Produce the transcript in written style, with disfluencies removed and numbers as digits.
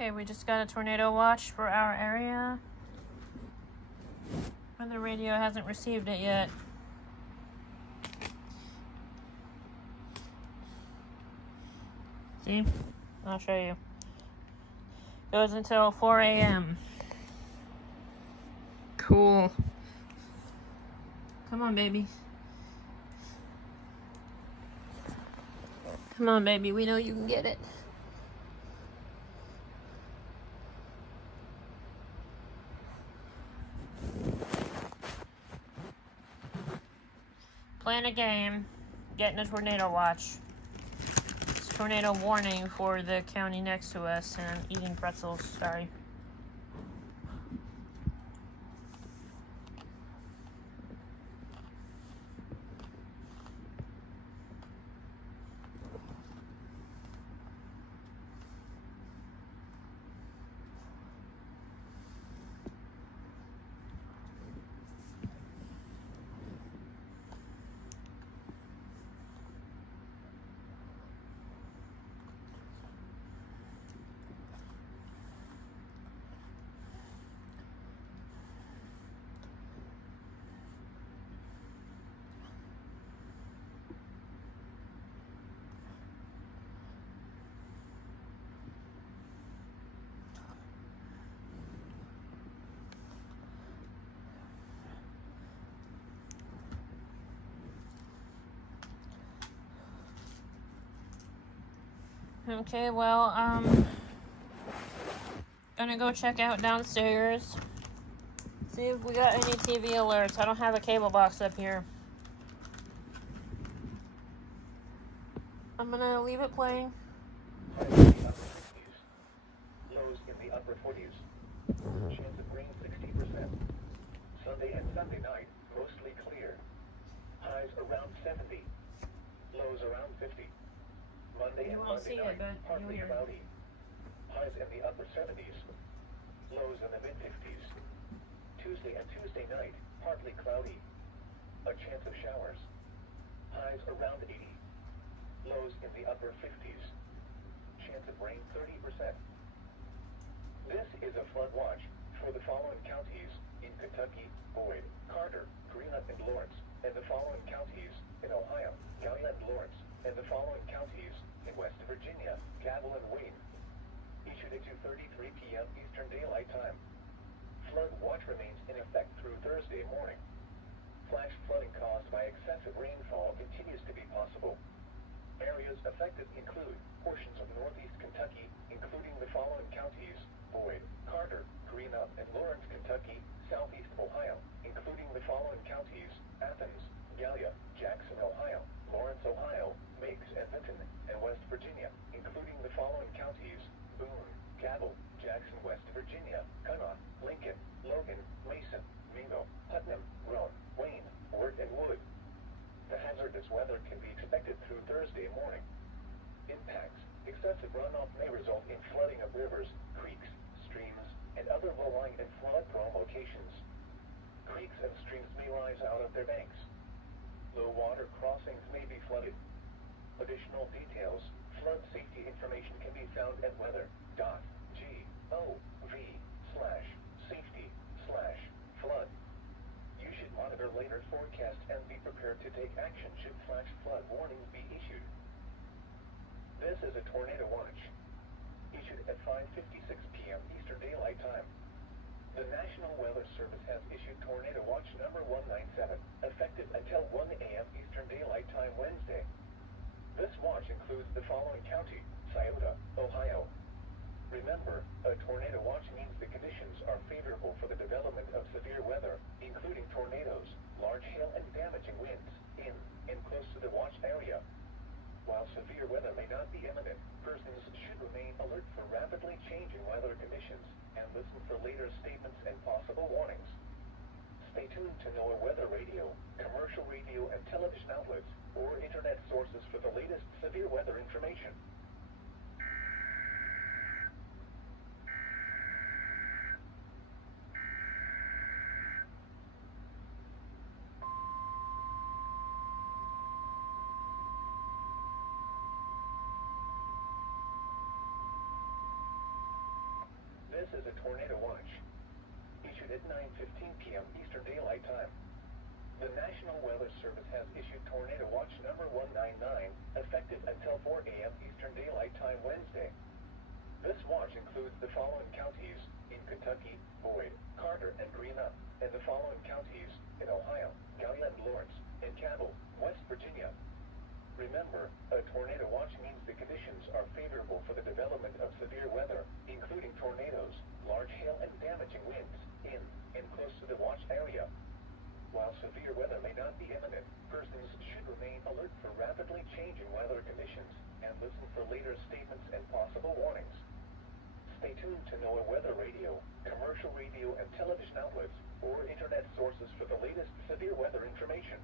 Okay, we just got a tornado watch for our area. And the radio hasn't received it yet. See? I'll show you. Goes until 4 a.m. Cool. Come on, baby. Come on, baby. We know you can get it. Playing a game. Getting a tornado watch. It's tornado warning for the county next to us, and I'm eating pretzels. Sorry. Okay, well, gonna go check out downstairs. See if we got any TV alerts. I don't have a cable box up here. I'm gonna leave it playing. Lows in the upper 40s. Chance of rain 60%. Sunday and Sunday night, mostly clear. Highs around 70. Lows around 50. Monday and Monday night, partly cloudy. Highs in the upper 70s. Lows in the mid-50s. Tuesday and Tuesday night, partly cloudy. A chance of showers. Highs around 80. Lows in the upper 50s. Chance of rain 30%. This is a flood watch for the following counties in Kentucky: Boyd, Carter, Greeley, and Lawrence, and the following counties in Ohio: Gallia and Lawrence, and the following counties in West Virginia: Cabell and Wayne. Issued at 2:33 p.m. Eastern Daylight Time. Flood watch remains in effect through Thursday morning. Flash flooding caused by excessive rainfall continues to be possible. Areas affected include portions of northeast Kentucky, including the following counties: Boyd, Carter, Greeley, and Lawrence, Kentucky; southeast Ohio, including the following counties: Athens, Gallia, Jackson, Ohio, Lawrence, Ohio, Meigs, and Vinton; and West Virginia, including the following counties: Boone, Cabell, Jackson, West Virginia, Kanawha, Lincoln, Logan, Mason, Mingo, Putnam, Roane, Wayne, Wirt, and Wood. The hazardous weather can be expected through Thursday morning. Impacts: excessive runoff may result in flooding of rivers, creeks, streams, and other low-lying and flood-prone locations. Creeks and streams may rise out of their banks. Low water crossings may be flooded. Additional details: flood safety information can be found at weather.gov/safety/flood. You should monitor later forecasts and be prepared to take action should flash flood warnings be issued. This is a tornado watch. Issued at 5:56 p.m. Eastern Daylight Time. The National Weather Service has issued Tornado Watch number 197, effective until 1 a.m. Eastern Daylight Time Wednesday. This watch includes the following county: Scioto, Ohio. Remember, a tornado watch means the conditions are favorable for the development of severe weather, including tornadoes, large hail, and damaging winds, in and close to the watch area. While severe weather may not be imminent, persons should remain alert for rapidly changing weather conditions and listen for later statements and possible warnings. Stay tuned to NOAA Weather Radio, commercial radio and television outlets, or internet sources for the latest severe weather information. a tornado watch. Issued at 9:15 p.m. Eastern Daylight Time. The National Weather Service has issued Tornado Watch number 199, effective until 4 a.m. Eastern Daylight Time Wednesday. This watch includes the following counties in Kentucky, Boyd, Carter, and Greeley, and the following counties in Ohio, Gallia and Lawrence, and Cabell, West Virginia. Remember, a tornado watch means the conditions are favorable for the development of severe weather, including tornadoes, large hail, and damaging winds in and close to the watch area. While severe weather may not be imminent, persons should remain alert for rapidly changing weather conditions and listen for later statements and possible warnings. Stay tuned to NOAA weather radio, commercial radio and television outlets, or internet sources for the latest severe weather information.